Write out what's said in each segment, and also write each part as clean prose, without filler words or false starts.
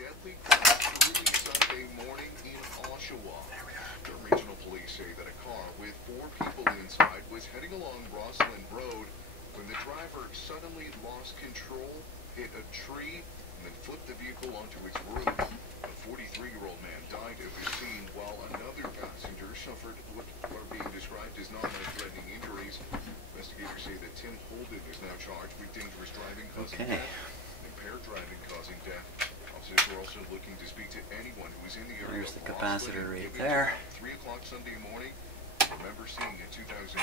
deadly crash early Sunday morning in Oshawa. The regional police say that a car with 4 people inside was heading along Rossland Road when the driver suddenly lost control, hit a tree, and then flipped the vehicle onto its roof. A 43-year-old man died at the scene, while another passenger suffered what are being described as non-life-threatening injuries. Investigators say that Tim Holden is now charged with dangerous driving causing death, impaired driving causing death. Officers were also looking to speak to anyone who was in the area. There's the capacitor right there. 3 o'clock Sunday morning. Remember seeing a 2006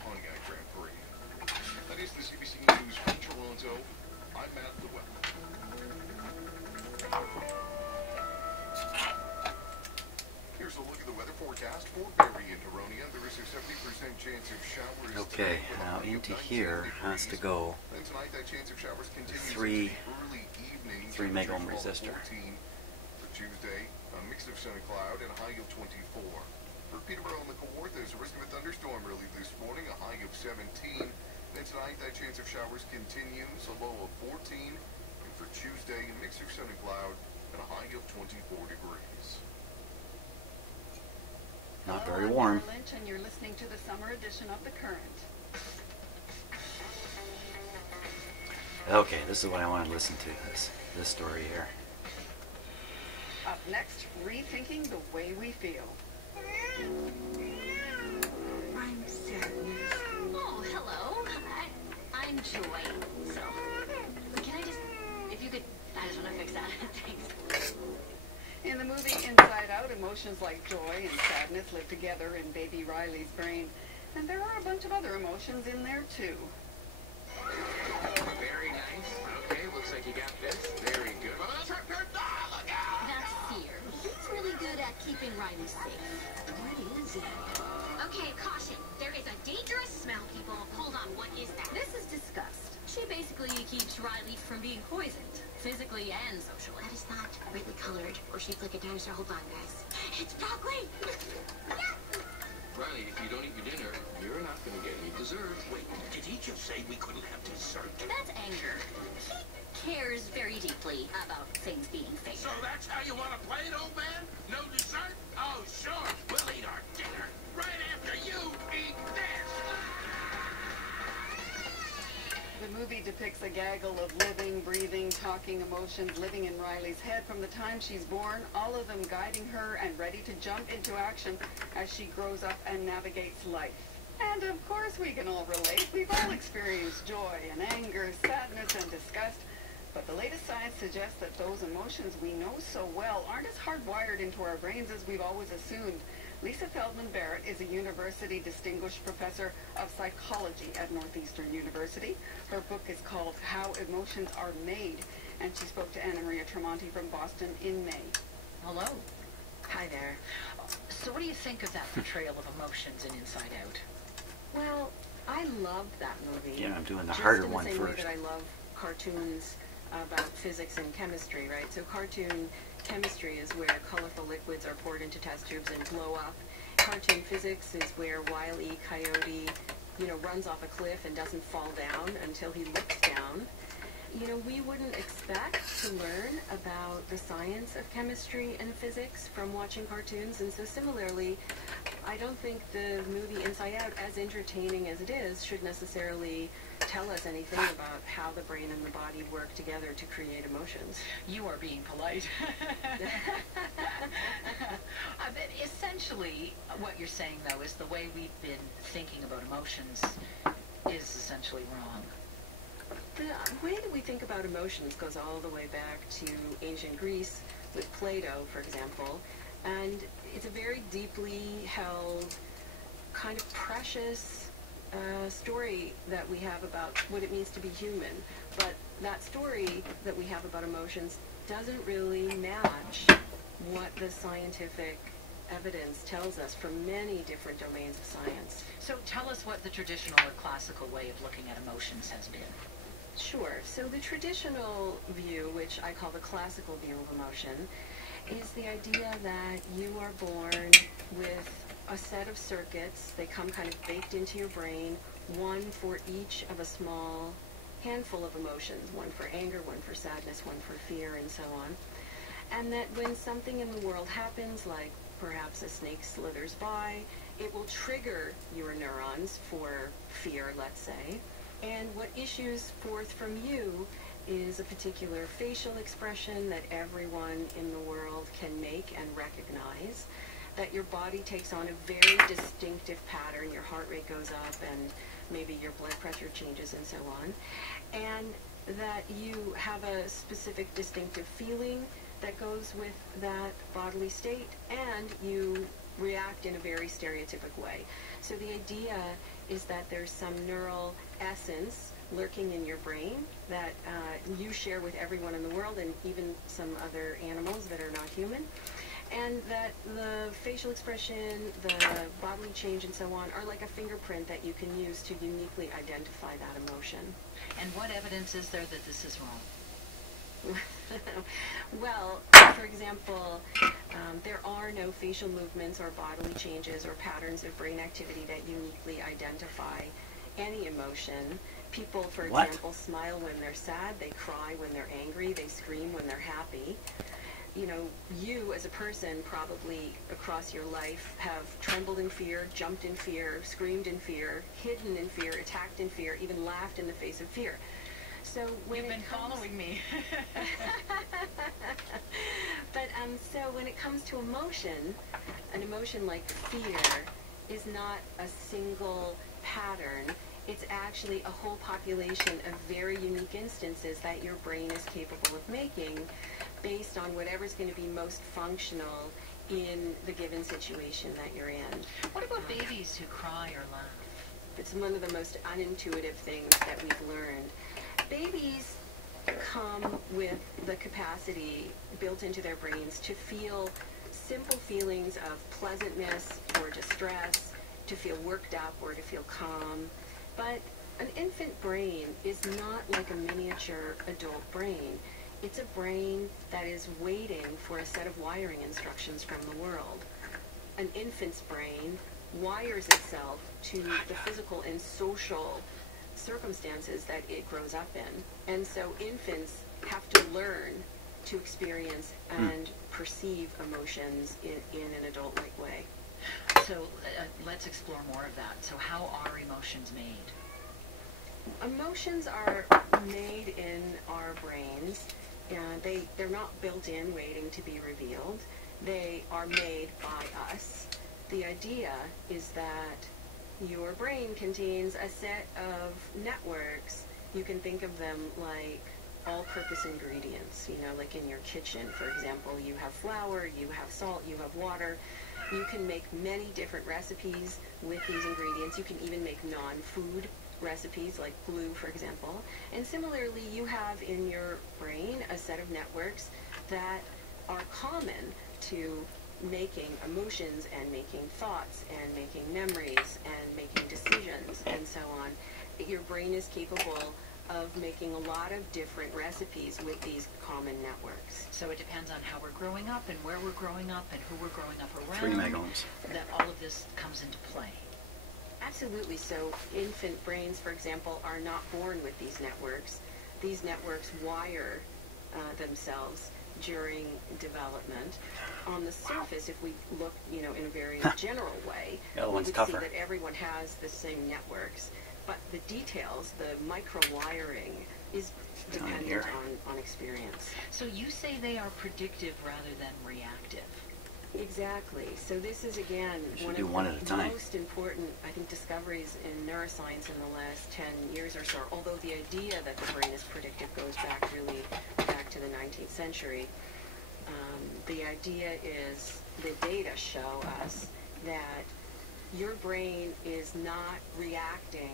Pontiac Grand Prix. That is the CBC News from Toronto. I'm Matt Llewellyn. Here's a look at the weather forecast for Barrie and Huronia. There is a 70% chance of showers. Okay, now into here has to go Then tonight, that chance of showers continues 3 early evening. 3 meg ohm resistor. For Tuesday, a mix of sun and cloud and a high of 24. For Peterborough and the Court, there's a risk of a thunderstorm early this morning, a high of 17. Then tonight, that chance of showers continues, a low of 14. And for Tuesday, a mix of sun and cloud and a high of 24 degrees. Not very warm. I'm Lynch, and you're listening to the summer edition of The Current. Okay, this is what I want to listen to, this story here. Up next, rethinking the way we feel. I'm Sadness. Oh, hello. I'm Joy. So, can I just, if you could, I just want to fix that. Thanks. In the movie Inside Out, emotions like joy and sadness live together in baby Riley's brain. And there are a bunch of other emotions in there, too. Very nice. Okay, looks like you got this. Very good. Well, let's rip your dog. Look out! That's Sear. He's really good at keeping Riley safe. What is it? Okay, caution. There is a dangerous smell, people. Hold on, what is that? This is disgust. She basically keeps Riley from being poisoned, physically and socially. That is not brightly colored or shaped like a dinosaur. Hold on, guys. It's broccoli! Riley, if you don't eat your dinner, you're not going to get any dessert. Wait, did he just say we couldn't have dessert? That's anger. He cares very deeply about things being fair. So that's how you want to play it, old man? No dessert? Oh, sure. We'll eat our dinner right after you eat this. The movie depicts a gaggle of living, breathing, talking emotions living in Riley's head from the time she's born, all of them guiding her and ready to jump into action as she grows up and navigates life. And of course we can all relate. We've all experienced joy and anger, sadness and disgust. But the latest science suggests that those emotions we know so well aren't as hardwired into our brains as we've always assumed. Lisa Feldman-Barrett is a university distinguished professor of psychology at Northeastern University. Her book is called How Emotions Are Made, and she spoke to Anna Maria Tremonti from Boston in May. Hello. Hi there. So what do you think of that portrayal of emotions in Inside Out? Well, I loved that movie. Yeah, I'm doing the harder Just in one the same way first. that I love cartoons about physics and chemistry, right? So cartoon chemistry is where colorful liquids are poured into test tubes and blow up. Cartoon physics is where Wile E. Coyote, runs off a cliff and doesn't fall down until he looks down. We wouldn't expect to learn about the science of chemistry and physics from watching cartoons, and so similarly, I don't think the movie Inside Out, as entertaining as it is, should necessarily tell us anything about how the brain and the body work together to create emotions. You are being polite. Essentially, what you're saying, though, is the way we've been thinking about emotions is essentially wrong. The way that we think about emotions goes all the way back to ancient Greece with Plato, for example, and it's a very deeply held, kind of precious story that we have about what it means to be human. But that story that we have about emotions doesn't really match what the scientific evidence tells us from many different domains of science. So tell us what the traditional or classical way of looking at emotions has been. Sure. So the traditional view, which I call the classical view of emotion, is the idea that you are born with a set of circuits. They come kind of baked into your brain, one for each of a small handful of emotions, one for anger, one for sadness, one for fear, and so on. and that when something in the world happens, like perhaps a snake slithers by, it will trigger your neurons for fear, let's say, and what issues forth from you is a particular facial expression that everyone in the world can make and recognize, that your body takes on a very distinctive pattern, your heart rate goes up and maybe your blood pressure changes and so on, and that you have a specific distinctive feeling that goes with that bodily state, and you react in a very stereotypic way. So the idea is that there's some neural essence lurking in your brain that you share with everyone in the world, and even some other animals that are not human, and that the facial expression, the bodily change, and so on are like a fingerprint that you can use to uniquely identify that emotion. And what evidence is there that this is wrong? Well, for example, there are no facial movements or bodily changes or patterns of brain activity that uniquely identify any emotion. People, for example, smile when they're sad, they cry when they're angry, they scream when they're happy. You know, you as a person probably across your life have trembled in fear, jumped in fear, screamed in fear, hidden in fear, attacked in fear, even laughed in the face of fear. So when You've been following me. But so when it comes to emotion, an emotion like fear is not a single pattern. It's actually a whole population of very unique instances that your brain is capable of making based on whatever's going to be most functional in the given situation that you're in. What about babies who cry or laugh? It's one of the most unintuitive things that we've learned. Babies come with the capacity built into their brains to feel simple feelings of pleasantness or distress, to feel worked up or to feel calm. But an infant brain is not like a miniature adult brain. It's a brain that is waiting for a set of wiring instructions from the world. An infant's brain wires itself to the physical and social circumstances that it grows up in. And so infants have to learn to experience and perceive emotions in an adult-like way. So let's explore more of that. So how are emotions made? Emotions are made in our brains, and they're not built in waiting to be revealed. They are made by us. The idea is that your brain contains a set of networks. You can think of them like all-purpose ingredients, you know, like in your kitchen, for example. You have flour, you have salt, you have water. You can make many different recipes with these ingredients. You can even make non-food recipes like glue, for example. And similarly, you have in your brain a set of networks that are common to making emotions and making thoughts and making memories and making decisions and so on. Your brain is capable of making a lot of different recipes with these common networks. So it depends on how we're growing up and where we're growing up and who we're growing up around. 3 megohms. That all of this comes into play. Absolutely. So infant brains, for example, are not born with these networks. These networks wire themselves during development. On the surface, if we look, you know, in a very general way, we would see that everyone has the same networks. But the details, the micro-wiring, is dependent on experience. So you say they are predictive rather than reactive. Exactly. So this is, again, one of the most important, I think, discoveries in neuroscience in the last 10 years or so, although the idea that the brain is predictive goes back to the 19th century. The idea is the data show us that your brain is not reacting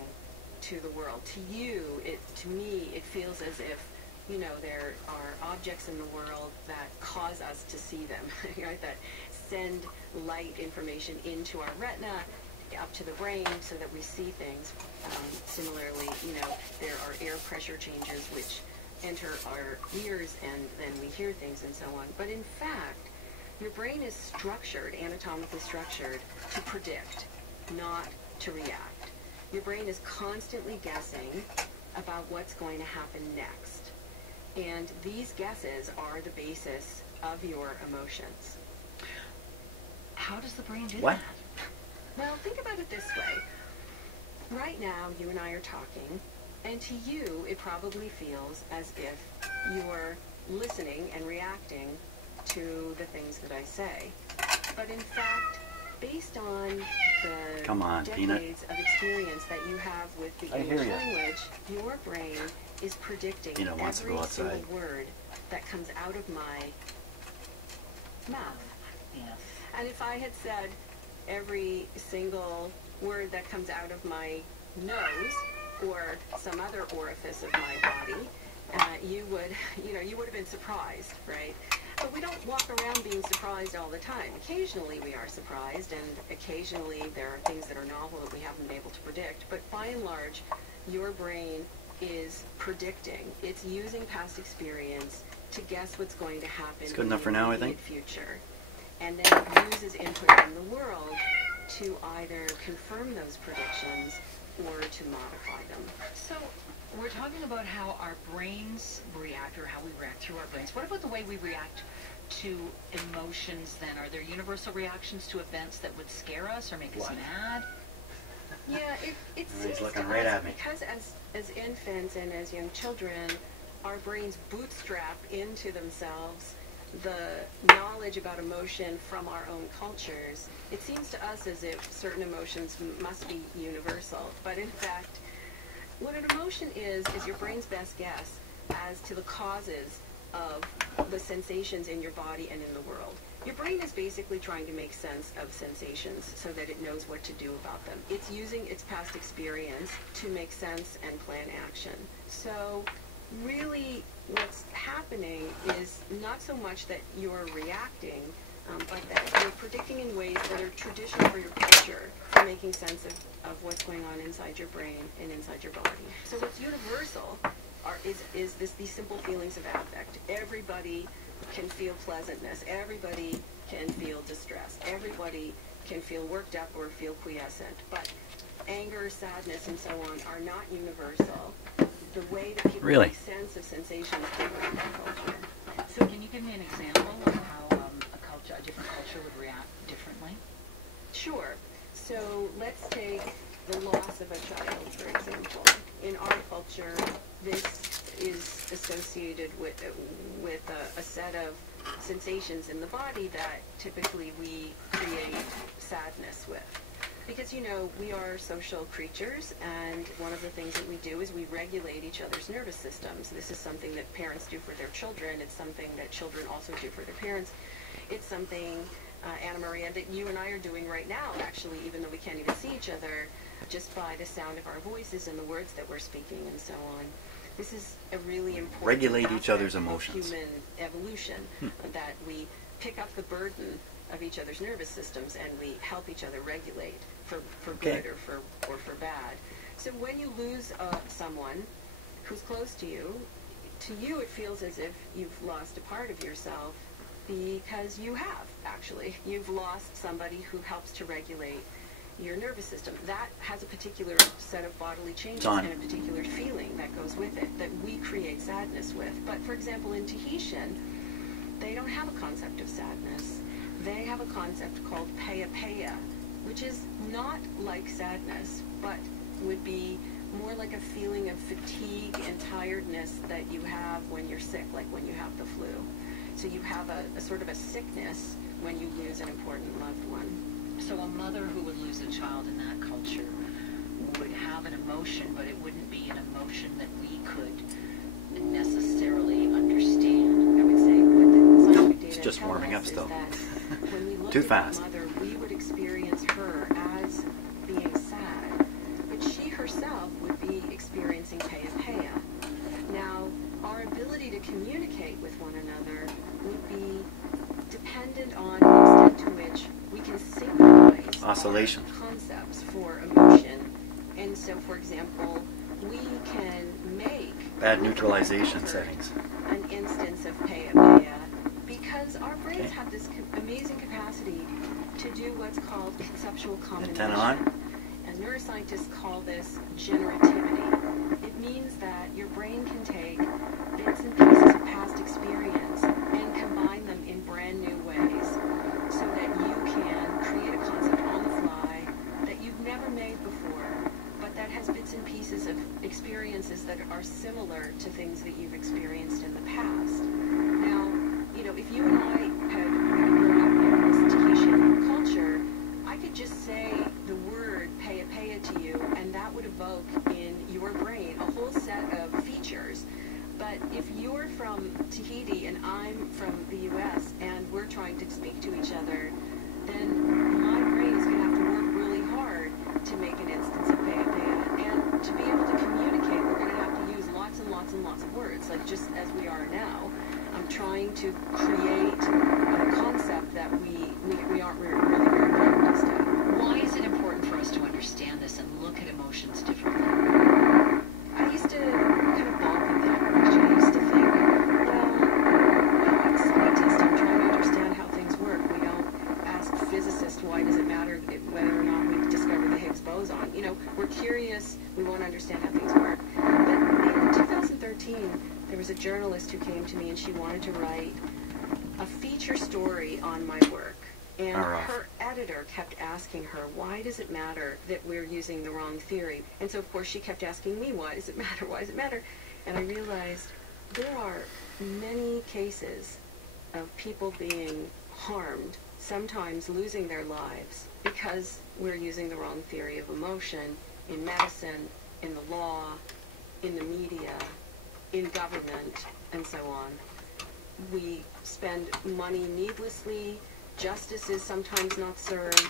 to the world. To you, to me, it feels as if, you know, there are objects in the world that cause us to see them, right? That send light information into our retina, up to the brain, so that we see things. Similarly, you know, there are air pressure changes which enter our ears, and then we hear things and so on. But in fact, your brain is structured, anatomically structured, to predict, not to react. Your brain is constantly guessing about what's going to happen next. And these guesses are the basis of your emotions. How does the brain do What? that? Well, think about it this way. Right now, you and I are talking, and to you, it probably feels as if you're listening and reacting to the things that I say. But in fact, based on the Come on, Peanut. decades of experience that you have with the I hear English ya. language, your brain is predicting Peanut wants to every go outside. single word that comes out of my mouth. Yes. And if I had said every single word that comes out of my nose or some other orifice of my body, you would have been surprised, right? But we don't walk around being surprised all the time. Occasionally we are surprised, and occasionally there are things that are novel that we haven't been able to predict. But by and large, your brain is predicting. It's using past experience to guess what's going to happen It's good enough for now, I in the think. immediate future. And then it uses input from the world to either confirm those predictions or to modify them. So we're talking about how our brains react, or how we react through our brains. What about the way we react to emotions then? Are there universal reactions to events that would scare us or make us What? mad? Yeah, it He's seems looking to right us, at me. because as infants and as young children, our brains bootstrap into themselves the knowledge about emotion from our own cultures. It seems to us as if certain emotions must be universal, but in fact, what an emotion is your brain's best guess as to the causes of the sensations in your body and in the world. Your brain is basically trying to make sense of sensations so that it knows what to do about them. It's using its past experience to make sense and plan action. So really what's happening is not so much that you're reacting, but that you're predicting in ways that are traditional for your culture for making sense of what's going on inside your brain and inside your body. So what's universal is these simple feelings of affect. Everybody can feel pleasantness. Everybody can feel distress. Everybody can feel worked up or feel quiescent. But anger, sadness, and so on are not universal. The way that people Really? make sense of sensations differ in culture. So can you give me an example of how a different culture would react differently? Sure. So let's take the loss of a child, for example. In our culture, this is associated with a set of sensations in the body that typically we create sadness with. Because, we are social creatures, and one of the things that we do is we regulate each other's nervous systems. This is something that parents do for their children. It's something that children also do for their parents. It's something, Anna Maria, that you and I are doing right now, actually, even though we can't even see each other, just by the sound of our voices and the words that we're speaking and so on. This is a really important Regulate each other's aspect of emotions. human evolution, that we pick up the burden of each other's nervous systems and we help each other regulate for Okay. good or for bad. So when you lose someone who's close to you it feels as if you've lost a part of yourself, because you have, actually. You've lost somebody who helps to regulate your nervous system. That has a particular set of bodily changes Done. and a particular feeling that goes with it that we create sadness with. But for example, in Tahitian, they don't have a concept of sadness. They have a concept called peya, which is not like sadness, but would be more like a feeling of fatigue and tiredness that you have when you're sick, like when you have the flu. So you have a sort of a sickness when you lose an important loved one. So a mother who would lose a child in that culture would have an emotion, but it wouldn't be an emotion that we could necessarily understand. I would say what the scientific data It's just tell warming us up is still. that when we look Too at fast. a mother, we would experience her as being sad, but she herself would be experiencing peya. Now, our ability to communicate with one another would be dependent on the extent to which we can synchronize Oscillation. our concepts for emotion. And so, for example, we can make Bad neutralization settings. an instance of peya because our brains have this amazing capacity to do what's called conceptual combination. Antenna on? And neuroscientists call this generativity. It means that your brain can take bits and pieces experience and combine them in brand new ways so that you can create a concept on the fly that you've never made before, but that has bits and pieces of experiences that are similar to things that you've experienced in the past. Now, if you and I had grown up in this Tahitian culture, I could just say the word pea to you, and that would evoke in your brain a whole set of features. But if you're from Tahiti and I'm from the U.S. and we're trying to speak to each other, then my brain is going to have to work really hard to make an instance of pea. And to be able to communicate, we're going to have to use lots and lots and lots of words, like just as we are now. I'm trying to create a concept that we aren't really very practiced at. Why is it important for us to understand this and look at emotions differently? I used to kind of balk at that question. I used to think, well, I'm a scientist. I'm trying to understand how things work. We don't ask physicists why does it matter whether or not we discover the Higgs boson. We're curious. We want to understand how things work. But in 2013, there was a journalist who came to me and she wanted to write a feature story on my work. And her editor kept asking her, why does it matter that we're using the wrong theory? And so, of course, she kept asking me, why does it matter? Why does it matter? And I realized there are many cases of people being harmed, sometimes losing their lives, because we're using the wrong theory of emotion in medicine, in the law, in the media, in government, and so on. We spend money needlessly. Justice is sometimes not served.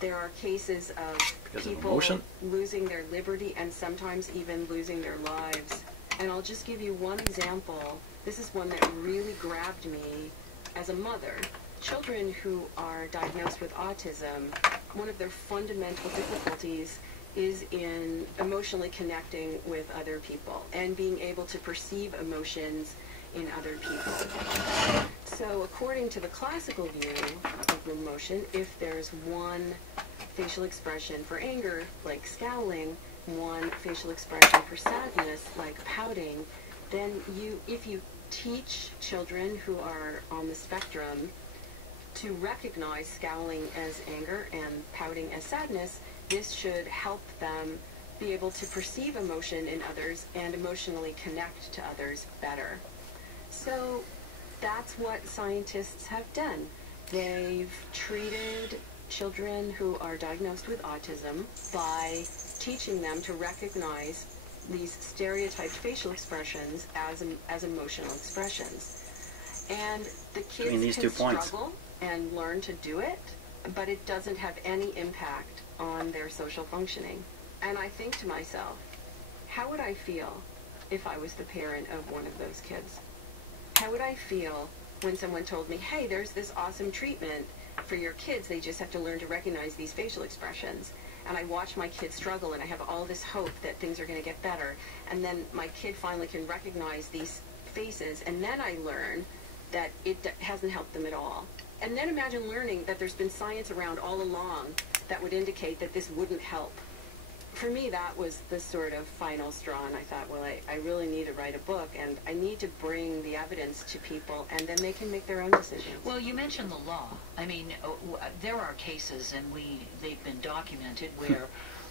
There are cases of people losing their liberty and sometimes even losing their lives. And I'll just give you one example. This is one that really grabbed me as a mother. Children who are diagnosed with autism, one of their fundamental difficulties is in emotionally connecting with other people and being able to perceive emotions in other people. So according to the classical view of emotion, if there's one facial expression for anger, like scowling, one facial expression for sadness, like pouting, then if you teach children who are on the spectrum to recognize scowling as anger and pouting as sadness, this should help them be able to perceive emotion in others and emotionally connect to others better. So that's what scientists have done. They've treated children who are diagnosed with autism by teaching them to recognize these stereotyped facial expressions as emotional expressions. And the kids can struggle and learn to do it, but it doesn't have any impact on their social functioning. And I think to myself, how would I feel if I was the parent of one of those kids? How would I feel when someone told me, hey, there's this awesome treatment for your kids, they just have to learn to recognize these facial expressions. And I watch my kid struggle and I have all this hope that things are going to get better. And then my kid finally can recognize these faces, and then I learn that it hasn't helped them at all. And then imagine learning that there's been science around all along that would indicate that this wouldn't help. For me, that was the sort of final straw, and I thought, well, I really need to write a book, and I need to bring the evidence to people, and then they can make their own decisions. Well, you mentioned the law. I mean, there are cases, and they've been documented, where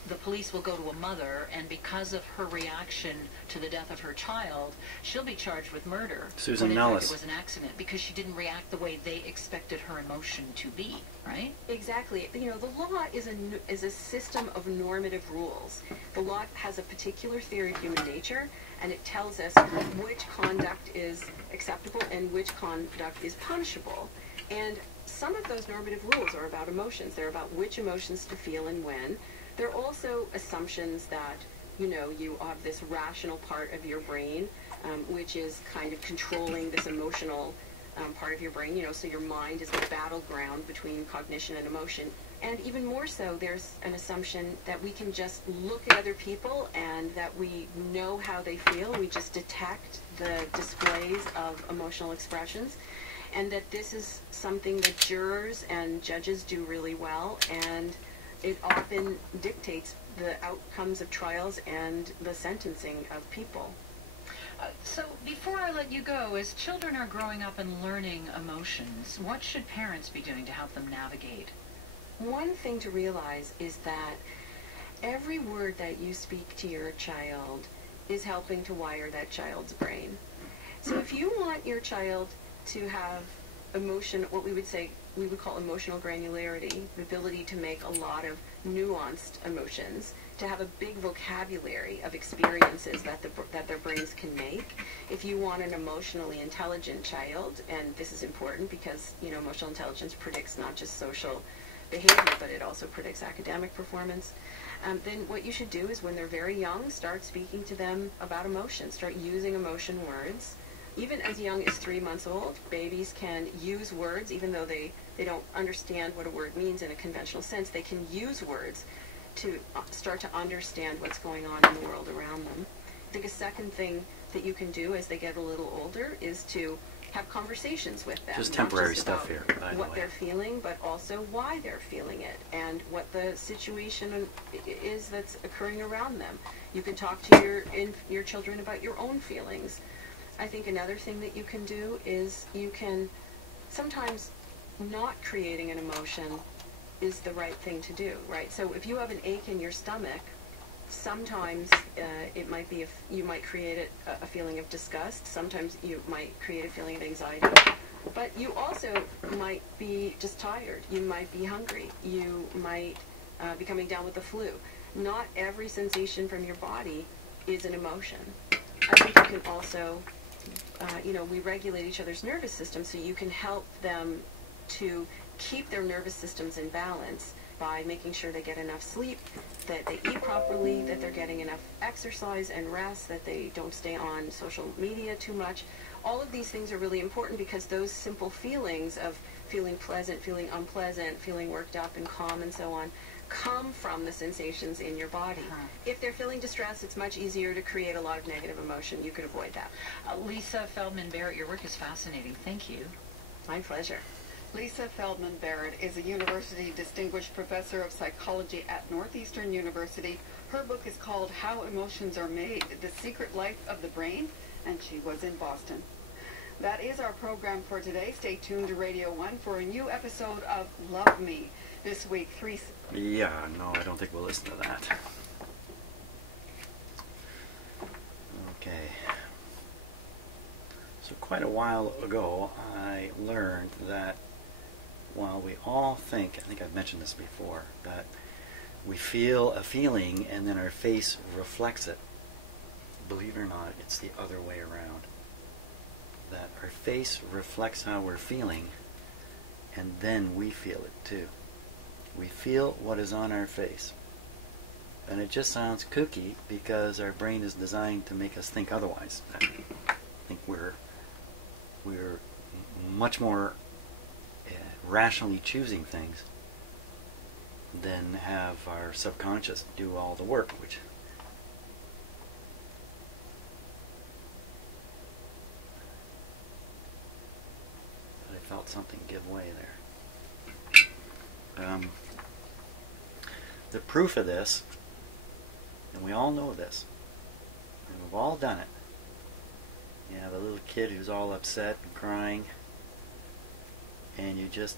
the police will go to a mother, and because of her reaction to the death of her child, she'll be charged with murder. Susan Nellis. In fact, it was an accident because she didn't react the way they expected her emotion to be, right? Exactly. The law is a system of normative rules. The law has a particular theory of human nature, and it tells us which conduct is acceptable and which conduct is punishable. And some of those normative rules are about emotions. They're about which emotions to feel and when. There are also assumptions that, you have this rational part of your brain, which is kind of controlling this emotional part of your brain, so your mind is the battleground between cognition and emotion. And even more so, there's an assumption that we can just look at other people and that we know how they feel, and we just detect the displays of emotional expressions, and that this is something that jurors and judges do really well, and it often dictates the outcomes of trials and the sentencing of people. So before I let you go, as children are growing up and learning emotions, what should parents be doing to help them navigate? One thing to realize is that every word that you speak to your child is helping to wire that child's brain. So if you want your child to have emotion, what we would call emotional granularity, the ability to make a lot of nuanced emotions, to have a big vocabulary of experiences that their brains can make. If you want an emotionally intelligent child, and this is important because, you know, emotional intelligence predicts not just social behavior, but it also predicts academic performance, then what you should do is when they're very young, start speaking to them about emotions. Start using emotion words. Even as young as 3 months old, babies can use words, even though they don't understand what a word means in a conventional sense. They can use words to start to understand what's going on in the world around them. I think a second thing that you can do as they get a little older is to have conversations with them. Just temporary not just stuff about here, by the what way. they're feeling, but also why they're feeling it and what the situation is that's occurring around them. You can talk to your children about your own feelings. I think another thing that you can do is you can sometimes not creating an emotion is the right thing to do, right? So if you have an ache in your stomach, sometimes it might be you might create a feeling of disgust. Sometimes you might create a feeling of anxiety. But you also might be just tired. You might be hungry. You might be coming down with the flu. Not every sensation from your body is an emotion. I think you can also, we regulate each other's nervous system, so you can help them to keep their nervous systems in balance by making sure they get enough sleep, that they eat properly, that they're getting enough exercise and rest, that they don't stay on social media too much. All of these things are really important because those simple feelings of feeling pleasant, feeling unpleasant, feeling worked up and calm and so on come from the sensations in your body. If they're feeling distressed, it's much easier to create a lot of negative emotion. You could avoid that. Lisa Feldman-Barrett, your work is fascinating. Thank you. My pleasure. Lisa Feldman-Barrett is a University Distinguished Professor of Psychology at Northeastern University. Her book is called How Emotions Are Made, The Secret Life of the Brain, and she was in Boston. That is our program for today. Stay tuned to Radio 1 for a new episode of Love Me. This week, Yeah, no, I don't think we'll listen to that. Okay. So quite a while ago, I learned that while we all think, I think I've mentioned this before, that we feel a feeling and then our face reflects it. Believe it or not, it's the other way around. That our face reflects how we're feeling, and then we feel it too. We feel what is on our face. And it just sounds kooky because our brain is designed to make us think otherwise. I think we're much more rationally choosing things than have our subconscious do all the work, which I felt something give way there. The proof of this, and we all know this, and we've all done it. You have a little kid who's all upset and crying, and you just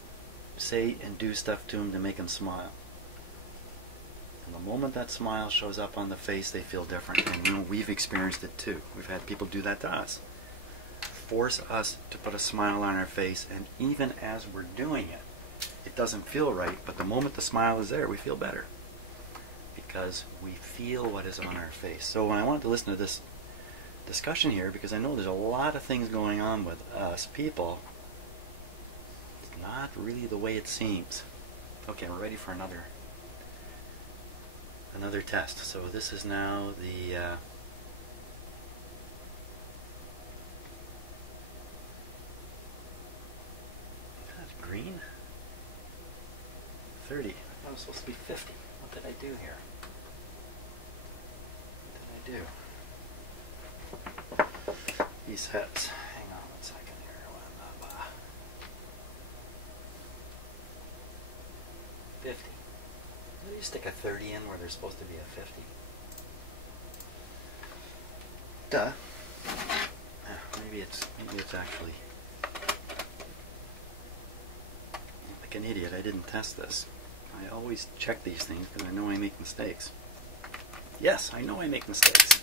say and do stuff to him to make him smile. And the moment that smile shows up on the face, they feel different. And we've experienced it too. We've had people do that to us. Force us to put a smile on our face, and even as we're doing it, it doesn't feel right, but the moment the smile is there, we feel better. Because we feel what is on our face. So when I wanted to listen to this discussion here, because I know there's a lot of things going on with us people, it's not really the way it seems. Okay, we're ready for another test. So this is now the that's green. 30. I thought it was supposed to be 50. What did I do here? What did I do? These heads. Hang on 1 second here. 50. How do you stick a 30 in where there's supposed to be a 50? Duh. maybe it's actually, like an idiot, I didn't test this. I always check these things because I know I make mistakes. Yes, I know I make mistakes.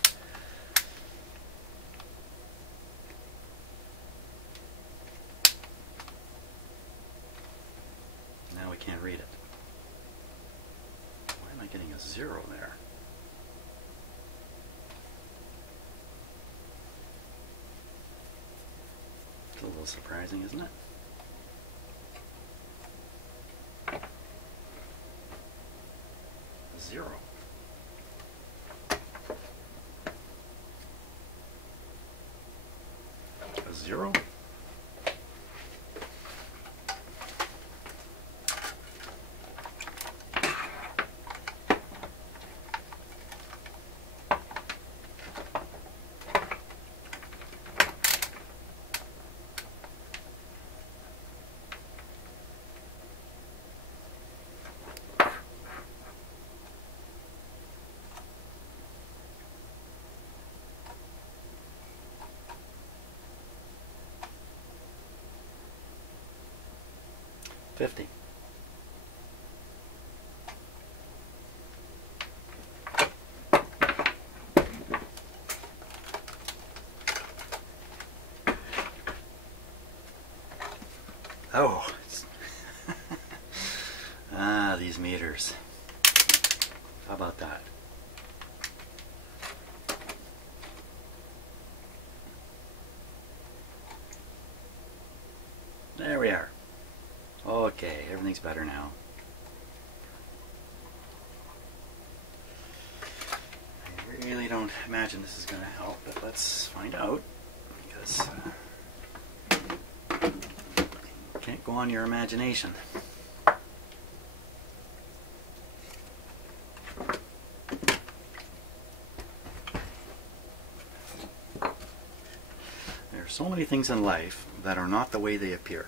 Now we can't read it. Why am I getting a 0 there? It's a little surprising, isn't it? A 0. A 0? $50. Oh, these meters. How about that? There we are. Okay, everything's better now. I really don't imagine this is going to help, but let's find out, because you can't go on your imagination. There are so many things in life that are not the way they appear,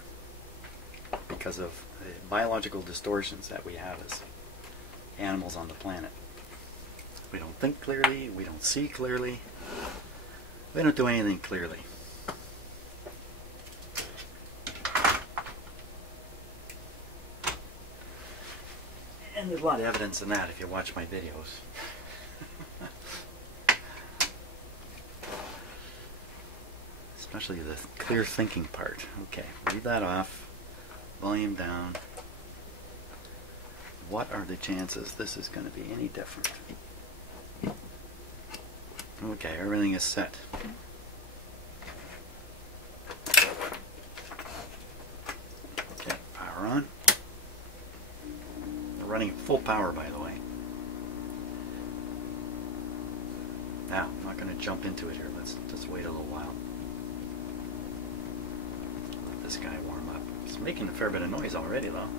because of the biological distortions that we have as animals on the planet. We don't think clearly, we don't see clearly, we don't do anything clearly. And there's a lot of evidence in that if you watch my videos. Especially the clear thinking part. Okay, leave that off. Volume down. What are the chances this is going to be any different? Okay, everything is set. Okay, power on. We're running at full power, by the way. Now, I'm not going to jump into it here. Let's just wait a little while. Let this guy warm up. It's making a fair bit of noise already, though.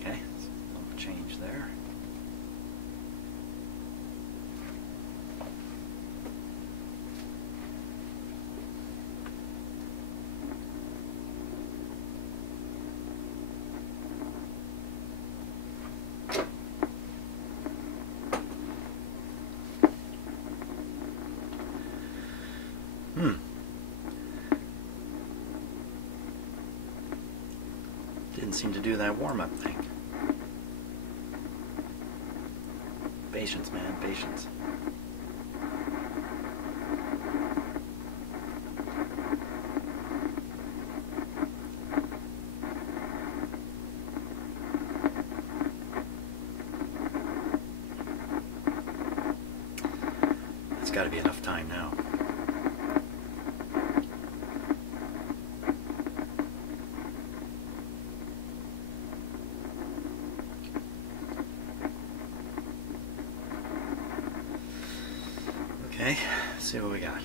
Okay, some change there. Didn't seem to do that warm-up thing. Patience, man, patience. That's got to be enough time now. Okay, let's see what we got.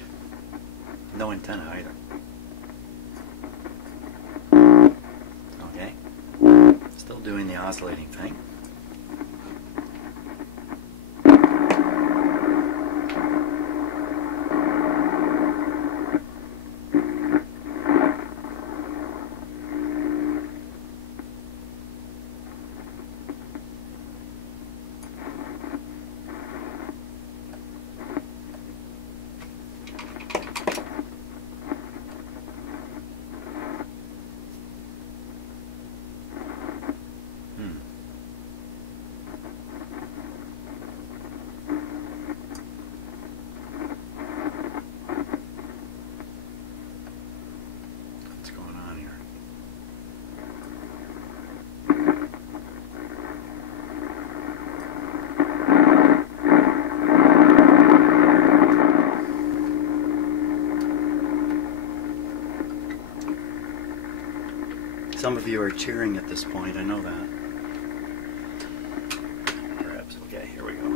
No antenna either. Okay, still doing the oscillating thing. Some of you are cheering at this point, I know that. Perhaps. Okay, here we go.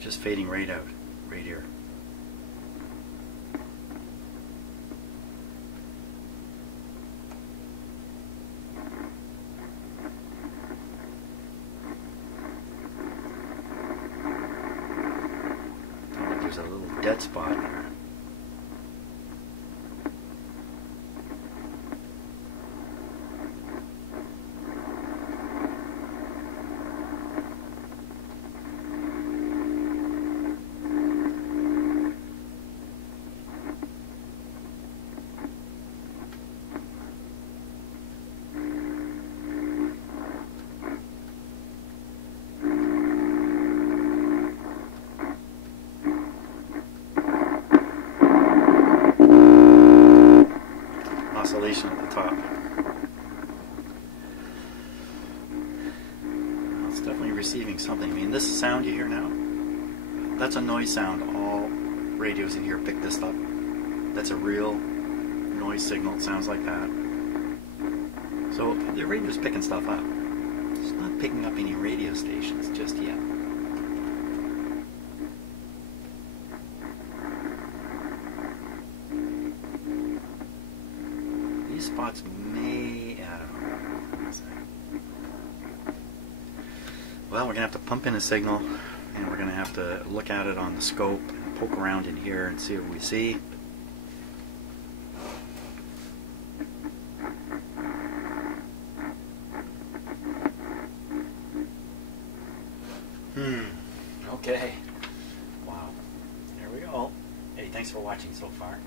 Just fading right out, right here. Oh, there's a little dead spot there. Oscillation at the top. Well, it's definitely receiving something. I mean, this sound you hear now, that's a noise sound. All radios in here pick this up. That's a real noise signal. It sounds like that. So the radio's picking stuff up. It's not picking up any radio stations just yet. These spots may, I don't know. Well, we're going to have to pump in a signal, and we're going to have to look at it on the scope and poke around in here and see what we see. Okay. Wow. There we go. Hey, thanks for watching so far.